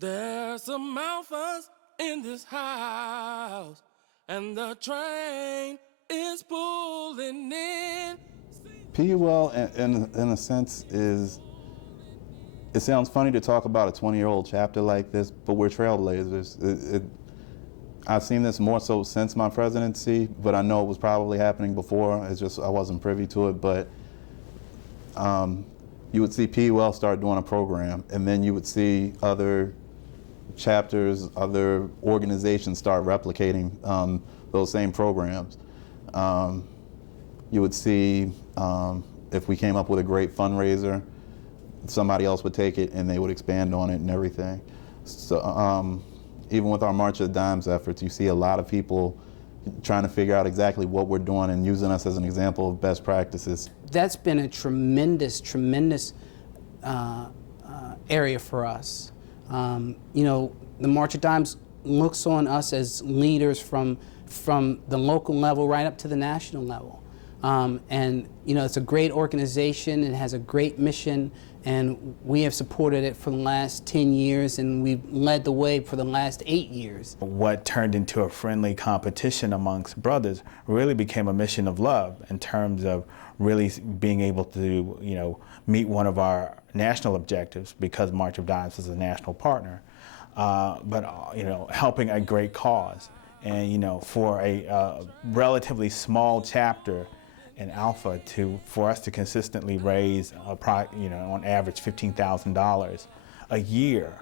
There's some alphas in this house, and the train is pulling in. PUL, in a sense, is, it sounds funny to talk about a 20-year-old chapter like this, but we're trailblazers. I've seen this more so since my presidency, but I know it was probably happening before. It's just I wasn't privy to it, but you would see PUL start doing a program, and then you would see other chapters, other organizations start replicating those same programs. You would see if we came up with a great fundraiser, somebody else would take it and they would expand on it and everything. So even with our March of Dimes efforts, you see a lot of people trying to figure out exactly what we're doing and using us as an example of best practices. That's been a tremendous area for us. You know, the March of Dimes looks on us as leaders from the local level right up to the national level. And you know, it's a great organization, it has a great mission, and we have supported it for the last 10 years, and we've led the way for the last 8 years. What turned into a friendly competition amongst brothers really became a mission of love in terms of really being able to, you know, meet one of our national objectives, because March of Dimes is a national partner, but you know, helping a great cause. And you know, for a relatively small chapter in Alpha, for us to consistently raise, you know, on average $15,000 a year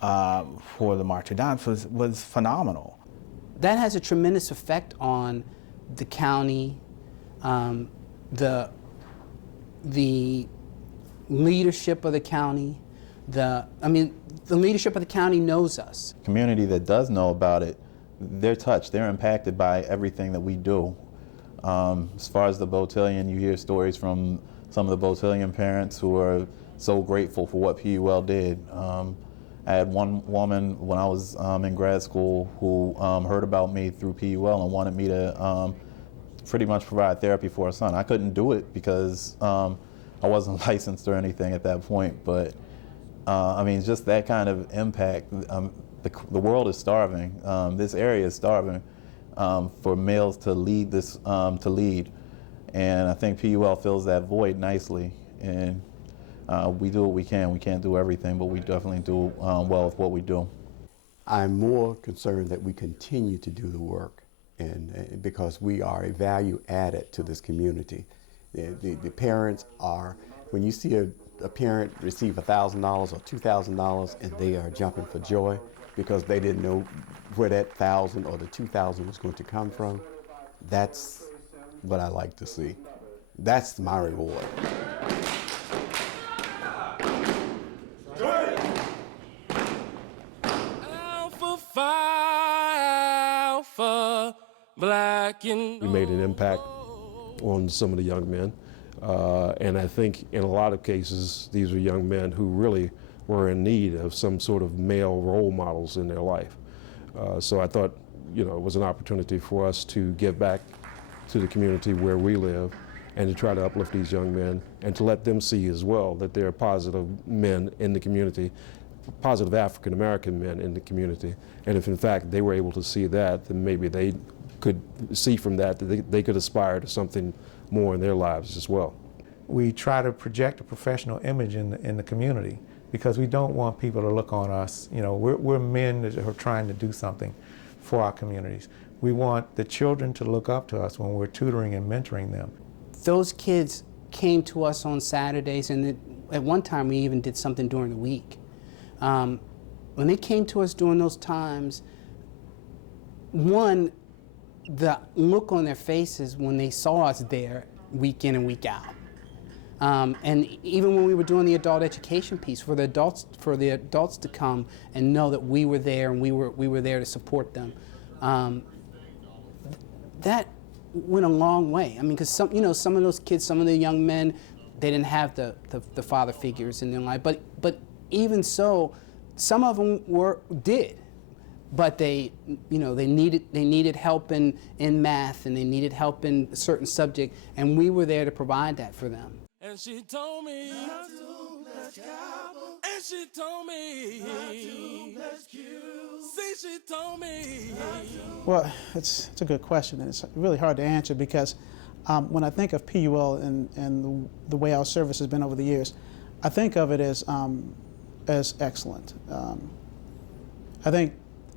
for the March of Dimes was phenomenal. That has a tremendous effect on the county, the leadership of the county. The leadership of the county knows us. Community that does know about it, they're touched, they're impacted by everything that we do. As far as the Botillion, you hear stories from some of the Botillion parents who are so grateful for what PUL did. I had one woman when I was in grad school who heard about me through PUL and wanted me to pretty much provide therapy for her son. I couldn't do it because I wasn't licensed or anything at that point, but I mean, just that kind of impact. The world is starving. This area is starving for males to lead this, and I think PUL fills that void nicely. And we do what we can. We can't do everything, but we definitely do well with what we do. I'm more concerned that we continue to do the work, and because we are a value added to this community. The parents are, when you see a parent receive $1,000 or $2,000 and they are jumping for joy because they didn't know where that 1,000 or the 2,000 was going to come from, that's what I like to see. That's my reward. Alpha Phi Alpha, black and We made an impact on some of the young men, and I think in a lot of cases these are young men who really were in need of some sort of male role models in their life. So I thought, you know, it was an opportunity for us to give back to the community where we live and to try to uplift these young men and to let them see as well that there are positive men in the community, positive African American men in the community. And if in fact they were able to see that, then maybe they could see from that they could aspire to something more in their lives as well. We try to project a professional image in the community, because we don't want people to look on us. You know, we're men that are trying to do something for our communities. We want the children to look up to us when we're tutoring and mentoring them. Those kids came to us on Saturdays, and at one time we even did something during the week. When they came to us during those times, one, the look on their faces when they saw us there week in and week out. And even when we were doing the adult education piece, for the adults to come and know that we were there and we were there to support them, that went a long way. I mean, because some of those kids, some of the young men, they didn't have the father figures in their life. But even so, some of them did. But they needed help in math, and they needed help in a certain subject, and we were there to provide that for them. And she told me not to let go, and she told me. See, she told me. Well, it's a good question, and it's really hard to answer because when I think of PUL and the way our service has been over the years, I think of it as excellent. I think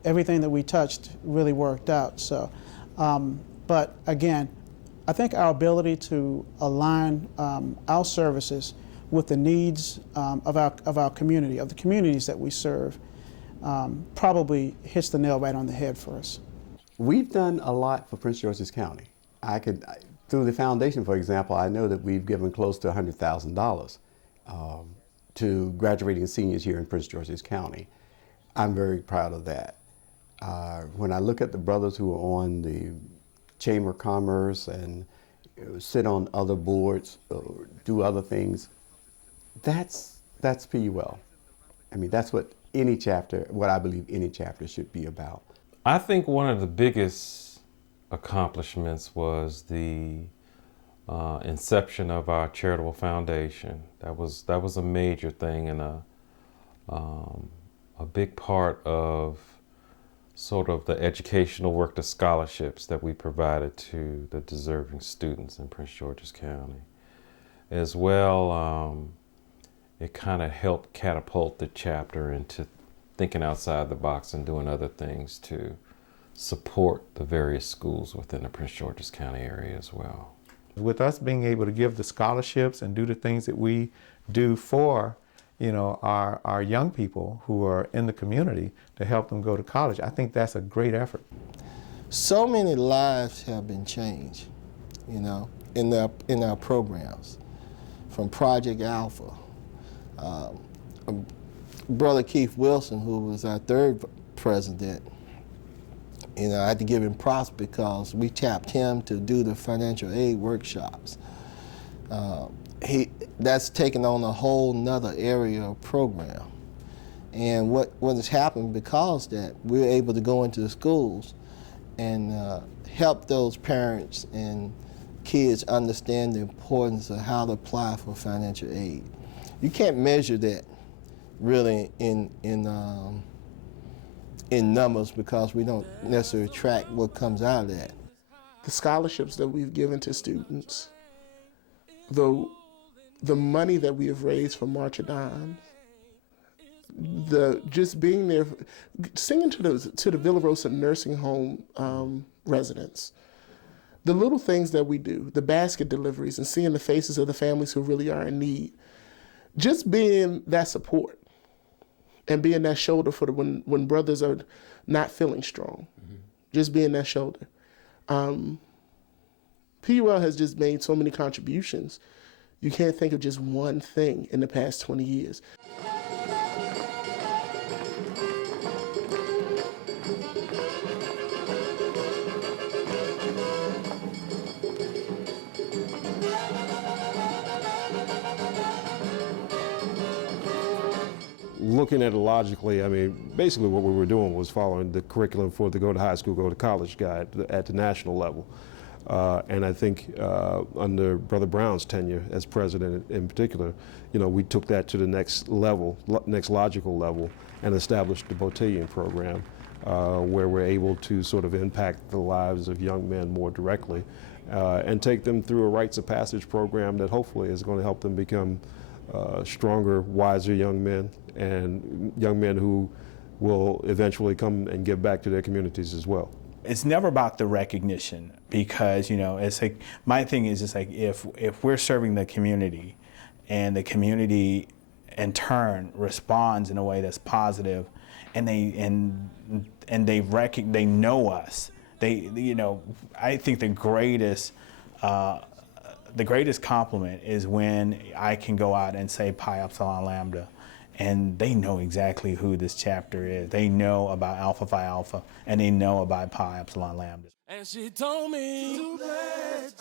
everything that we touched really worked out. So, but again, I think our ability to align our services with the needs of our community, of the communities that we serve, probably hits the nail right on the head for us. We've done a lot for Prince George's County. Through the foundation, for example, I know that we've given close to $100,000 to graduating seniors here in Prince George's County. I'm very proud of that. When I look at the brothers who are on the Chamber of Commerce and sit on other boards, or do other things, that's PUL. I mean, that's what I believe any chapter should be about. I think one of the biggest accomplishments was the inception of our charitable foundation. That was a major thing and a big part of sort of the educational work, the scholarships that we provided to the deserving students in Prince George's County. As well, it kind of helped catapult the chapter into thinking outside the box and doing other things to support the various schools within the Prince George's County area as well. With us being able to give the scholarships and do the things that we do for our young people who are in the community to help them go to college, I think that's a great effort. So many lives have been changed, in our programs, from Project Alpha. Brother Keith Wilson, who was our third president, I had to give him props because we tapped him to do the financial aid workshops. That's taken on a whole nother area of program. And what has happened because that, we're able to go into the schools and help those parents and kids understand the importance of how to apply for financial aid. You can't measure that really in numbers because we don't necessarily track what comes out of that. The scholarships that we've given to students, the money that we have raised for March of Dimes, just being there, singing to the Villa Rosa nursing home residents, the little things that we do, the basket deliveries and seeing the faces of the families who really are in need, just being that support and being that shoulder for when brothers are not feeling strong, just being that shoulder. PUL has just made so many contributions. You can't think of just one thing in the past 20 years. Looking at it logically, I mean, basically what we were doing was following the curriculum for the Go to High School, Go to College guide at the national level. And I think under Brother Brown's tenure as president in particular, we took that to the next level, next logical level, and established the Botellian program, where we're able to sort of impact the lives of young men more directly and take them through a rites of passage program that hopefully is going to help them become stronger, wiser young men, and young men who will eventually come and give back to their communities as well. It's never about the recognition because, it's like, my thing is just like, if we're serving the community and the community in turn responds in a way that's positive and they know us, I think the greatest compliment is when I can go out and say Pi Upsilon Lambda, and they know exactly who this chapter is. They know about Alpha Phi Alpha, and they know about Pi Upsilon Lambda. And she told me to let